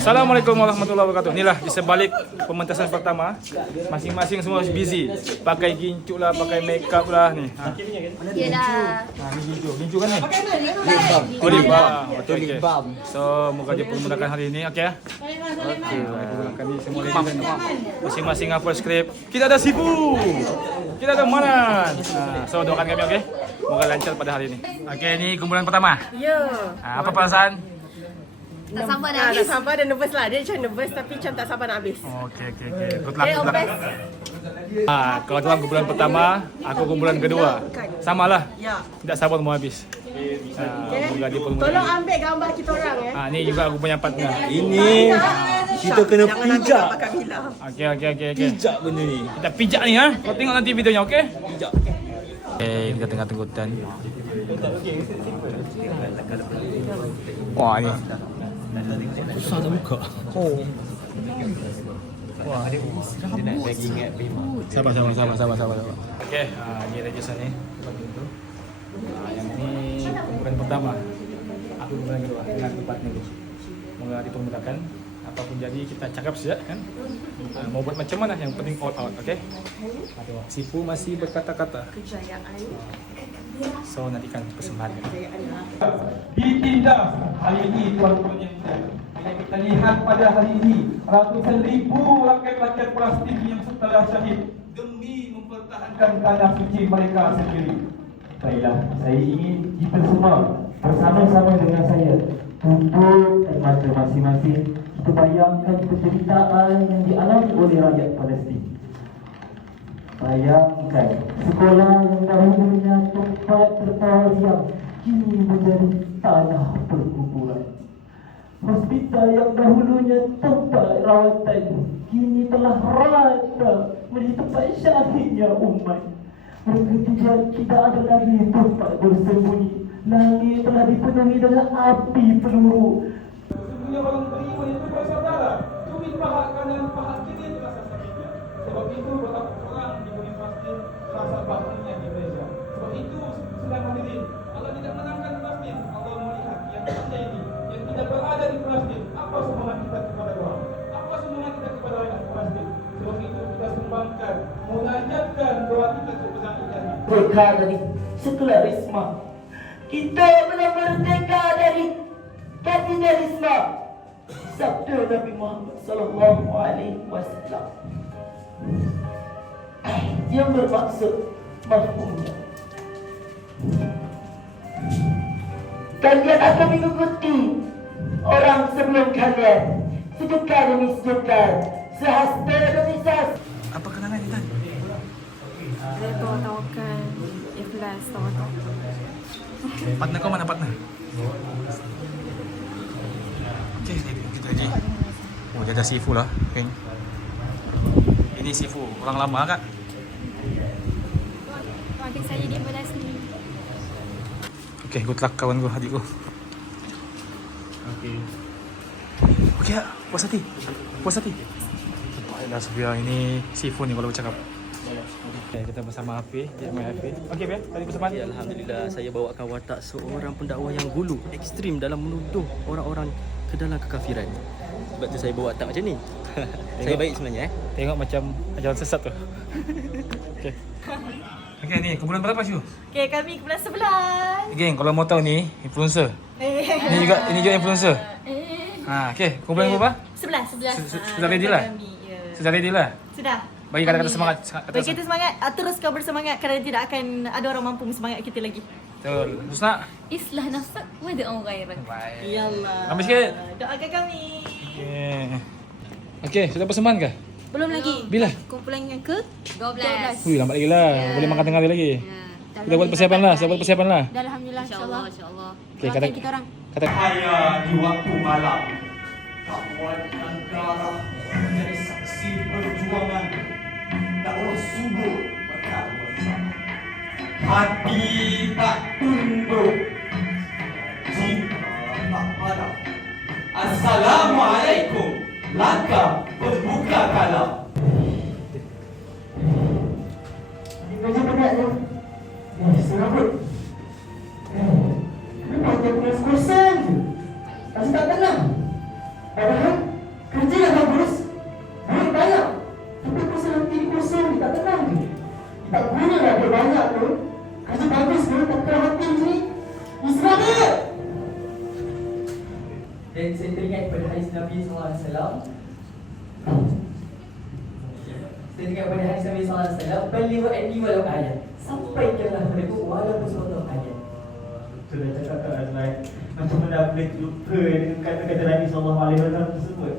Assalamualaikum warahmatullahi wabarakatuh. Inilah di sebalik pementasan pertama. Masing-masing semua busy. Pakai gincuk lah, pakai make up lah ni. Ya dah. Ni gincuk. Gincuk kan ni? Oh, lip balm. Betul okey. So, moga dia menggunakan hari ini. Okey ya? Okey. Menggunakan ni semua ready kan. Masing-masing hafal skrip. Kita ada Sifu. Kita ada Manan. So, doakan kami okey. Moga lancar pada hari ini. Okey, ni kumpulan pertama. Ya. Apa perasaan? Tak sabar dah habis. Tak sabar dan nervous lah. Dia macam nervous tapi macam tak sabar nak habis. Okey. Good luck. Kalau tuan kumpulan pertama, aku kumpulan kedua. Samalah. Ya. Tidak sabar mau habis. Moga dia pun Tolong ambil gambar kita orang ya. ni juga aku punya partner. Ini kita kena pijak. Okey. Pijak benda ni. Kita pijak ni ha. Kau tengok nanti videonya okey? Pijak. Kita tengah tunggu hutan. Wah ni. Susah nak buka. Oh. Wah, dia nak lagi ingat memang. Sabar. Okey, ni register ni. Yang ni kumpulan pertama. Aku kumpulan kedua dengan partner ni. Moga dipermudahkan. Apapun jadi kita cakap saja kan. Mau buat macam mana yang penting all out, okey? Sifu masih berkata-kata. Kejayaan. So nantikan persembahan. Ditindas hari ini tuan-tuan yang muda. Bila kita lihat pada hari ini ratusan ribu rakyat-rakyat Palestin yang telah syahid demi mempertahankan tanah suci mereka sendiri. Baiklah, saya ingin kita semua bersama-sama dengan saya tutup mata masing-masing. Kita bayangkan penderitaan yang dialami oleh rakyat Palestin. Bayangkan sekolah yang dahulunya tempat bertalian kini menjadi tanah perkuburan. Hospital yang dahulunya tempat rawatan kini telah rata menjadi tempat syahidnya umat. Mereka tidak ada lagi tempat bersembunyi. Langit telah dipenuhi dengan api peluru. Sesungguhnya orang beriman itu bersaudara. Cubit paha kanan paha kiri terasa sakitnya. Sebab itu betapa perang di bumi Palestin rasa bahagia di Malaysia. Sebab itu sedang hadirin, Allah tidak menangkan Palestin. Allah melihat yang kita ini yang tidak berada di Palestin. Apa semangat kita kepada orang? Apa semangat kita kepada rakyat Palestin? Sebab itu kita sumbangkan, munajatkan doa kita kepada ilahi. Merdeka dari sekularisme. Kita belum merdeka dari kapitalisme. Sabda Nabi Muhammad sallallahu alaihi wasallam yang bermaksud mafhumnya. Kalian akan mengikuti orang sebelum kalian, sedekah demi sedekah, sehasta demi sehasta. Apa kenangan Intan? Redha, tawakal, ikhlas, tawaduk. Partner kau mana partner? Okey, kita ready. Oh, dia ada Sifu lah. Okay. Ini Sifu, orang lama kak? Adik saya di belas ni. Okey, good luck kawan gua, adik gua. Okey, puas hati. Baiklah Sofia, ini Sifu ni kalau bercakap. Okay, kita bersama Hafiz, Hafiz. Okey, Bel, tadi persembahan. Ya, Alhamdulillah, saya bawakan watak seorang pendakwa yang gulu, ekstrim dalam menuduh orang-orang ke dalam kekafiran. Sebab tu saya bawa watak macam ni. Saya baik sebenarnya. Tengok macam ajaran sesat tu. Okey. Okey, ni kumpulan berapa Syu? Okey, kami kumpulan 11. Geng, kalau mau tahu ni influencer. Ini juga influencer. Okey, kumpulan berapa? 11. Sudah ready lah? Sudah ready lah? Sudah. Bagi kata-kata semangat. Bagi kita semangat, teruskan bersemangat kerana tidak akan ada orang mampu semangat kita lagi. Betul. Husna? Islah nafsak wa da'u ghairak. Baik. Yallah. Ambil sikit. Doakan kami. Okey, sudah persembahan ke? Belum lagi. Bila? Kumpulan yang ke 12. Ui, lambat lagi lah. Boleh makan tengah hari lagi. Kita buat persiapan lah. Dah alhamdullah InsyaAllah. insyaallah. Okey, kata Kita orang. Saya di waktu malam kawan antara menjadi saksi perjuangan dakwah subuh berkata bersama hati tak tunduk cinta tak padam. Assalamualaikum, langkah berbuka kalam. Macam penat tu. Serabut. Kenapa dia punya kursen je? Masih tak tenang. Padahal banyak tu, kerja bagus tu, tapi hati ni Ismail. Dan saya teringat pada hadis Nabi SAW. Saya teringat pada hadis Nabi SAW, "Balighu anni walau ayat." Sampaikanlah mereka walaupun satu ayat. Betul dah cakap Kak Azman. Macam mana aku boleh lupa dengan kata-kata Nabi SAW tersebut.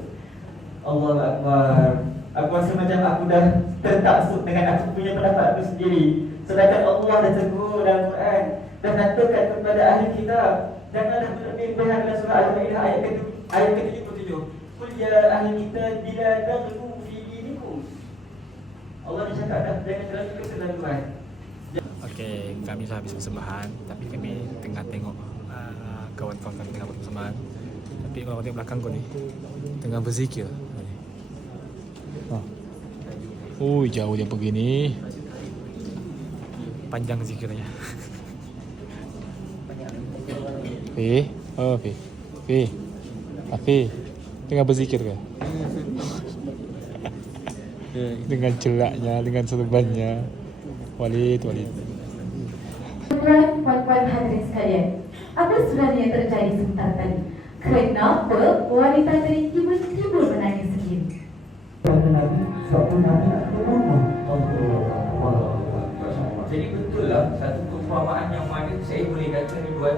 Allahu Akbar. Aku rasa macam aku dah tertaksub dengan aku punya pendapat aku sendiri. Sedangkan Allah dah tegur dalam Quran dan katakan kepada ahli kitab, janganlah berlebihan dalam surah Al-Maidah ayat ke-77. Qul ya ahli kitab bila taghlu fi dinikum. Allah dah cakap dah, jangan terlalu keterlaluan. Okey, kami dah habis persembahan, tapi kami tengah tengok kawan-kawan kami tengah persembahan. Tapi kalau kau tengok belakang kau ni, tengah berzikir. Oh, jauh dia pergi ni. Panjang zikirnya. Afi. Tengah berzikir ke? Dengan celaknya, dengan serbannya. Walid. Puan-puan hadirin sekalian, apa sebenarnya yang terjadi sebentar tadi? Kenapa wanita tadi tiba-tiba menangis sendiri? Jadi betul lah, satu perumpamaan yang mana saya boleh kata ni Tuan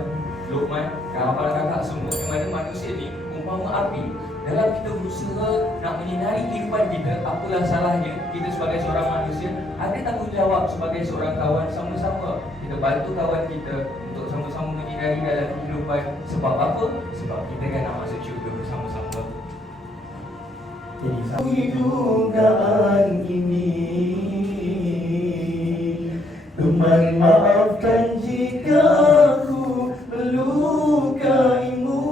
Luqman dan para kakak semua, yang mana manusia ni umpama api. Dalam kita berusaha nak menyinari kehidupan kita, apalah salahnya kita sebagai seorang manusia ada tanggungjawab sebagai seorang kawan, sama-sama kita bantu kawan kita untuk sama-sama menyinari dalam kehidupan. Sebab apa? Sebab kita kan nak masuk syurga bersama-sama. Dugaan ini, teman maafkan jika aku melukaimu.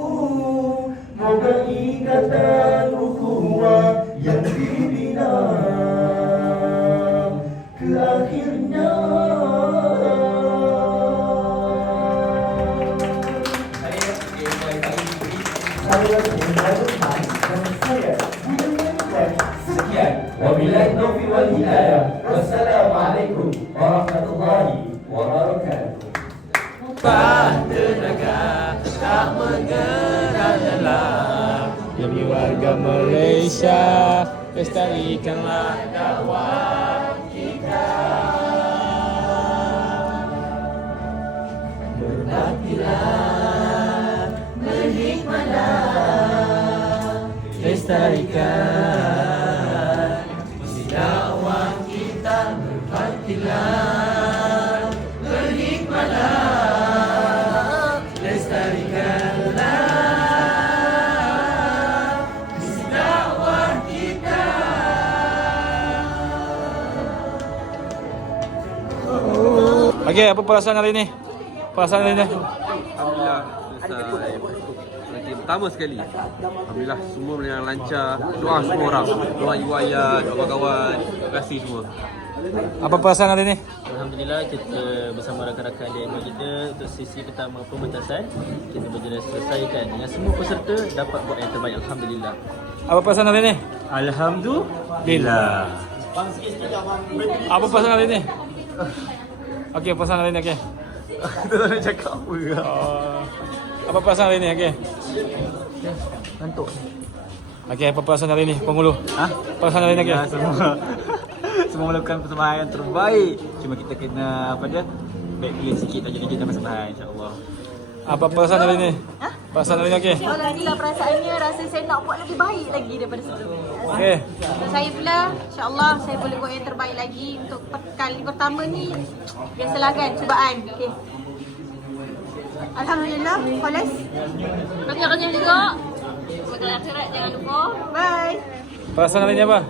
Moga ikatan ukhuwah yang dibina ke akhirnya. Sekian. Wabillahi taufiq wal hidayah. Wassalamualaikum warahmatullahi wabarakatuh. Tenaga tak menggerak lelah demi warga Malaysia, lestarikanlah dakwah kita. Berbaktilah, berhikmatlah, lestarikan dakwah kita. Berbaktilah, berhikmatlah, lestarikanlah dakwah kita. Okey, apa perasaan hari ni? Perasaan hari ni? Alhamdulillah selesai. Nanti pertama sekali. Alhamdulillah semua berjalan lancar. Doa semua orang. Doa ibu ayah, doa kawan-kawan. Terima kasih semua. Apa perasaan hari ni? Alhamdulillah kita bersama rakan-rakan DMA kita untuk sesi pertama pementasan kita berjaya selesaikan dengan semua peserta dapat buat yang terbaik. Alhamdulillah. Apa perasaan hari ni? Alhamdulillah. Apa perasaan hari ni? Okey, perasaan hari ni okey. Kita tak nak cakap apa ke? Apa perasaan hari ni okey? Ngantuk. Okey, apa perasaan hari ni penghulu? Perasaan hari ni okey? Semua melakukan persembahan yang terbaik. Cuma kita kena apa dia? Baik clear sikit aja kita persembahan insya-Allah. Apa perasaan hari ni? Perasaan hari ni okey? Alhamdulillah perasaannya rasa saya nak buat lebih baik lagi daripada sebelum. Okey. Untuk saya pula, insyaAllah saya boleh buat yang terbaik lagi. Untuk kali pertama ni, biasalah kan, cubaan. Okay. Alhamdulillah, Kholas. Kerja-kerja juga. Semoga akhirat jangan lupa. Bye. Perasaan hari ni apa?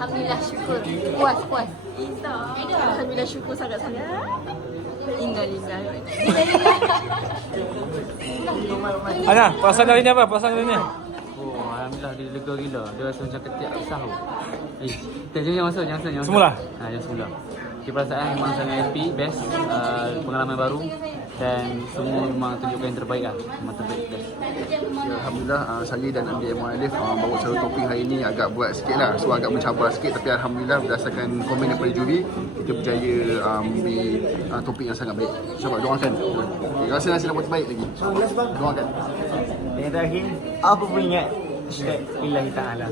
Alhamdulillah, syukur. Puas. Alhamdulillah, syukur sangat-sangat. Innalillah. Ana, perasaan hari ni apa? Perasaan hari ni? Oh, alhamdulillah dia lega gila. Dia rasa macam ketiak sahur. Jangan masuk. Semula? Jangan semula. Perasaan memang sangat happy, best, pengalaman baru dan semua memang tunjukkan yang terbaik lah. Memang terbaik, best. Alhamdulillah, saya dan MDM Mu'alif bawa satu toping hari ini agak berat sikit lah. So agak mencabar sikit, tapi Alhamdulillah berdasarkan komen daripada juri, kita berjaya memberi topik yang sangat baik. InsyaAllah, doakan. Rasa nasi lemak terbaik lagi. Doakan. Yang terakhir, apa pun ingat Ustaz Ilahi Ta'ala.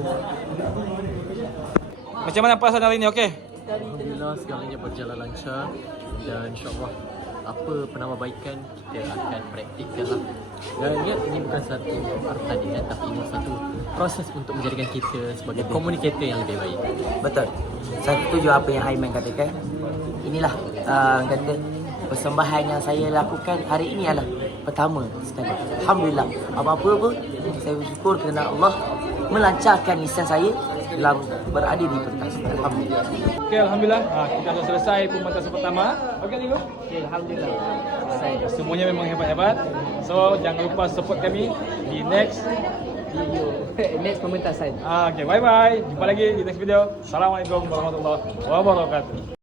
Macam mana perasaan hari ni, okey? Alhamdulillah segalanya berjalan lancar dan insyaAllah apa penambahbaikan kita akan praktikkan lah. Dan ingat ini bukan satu pertandingan tapi ini satu proses untuk menjadikan kita sebagai komunikator yang lebih baik. Betul. Saya setuju apa yang Haiman katakan. Inilah kata persembahan yang saya lakukan hari ini adalah pertama sekali. Alhamdulillah. Apa-apa pun saya bersyukur kerana Allah melancarkan lisan saya dalam berada di pentas. Alhamdulillah. Okey, alhamdulillah. Kita dah selesai pementasan pertama. Okey, Nigo. Okay, alhamdulillah. Semuanya memang hebat-hebat. So, jangan lupa support kami di next Video. Next pementasan. Okey, bye-bye. Jumpa lagi di next video. Assalamualaikum warahmatullahi wabarakatuh.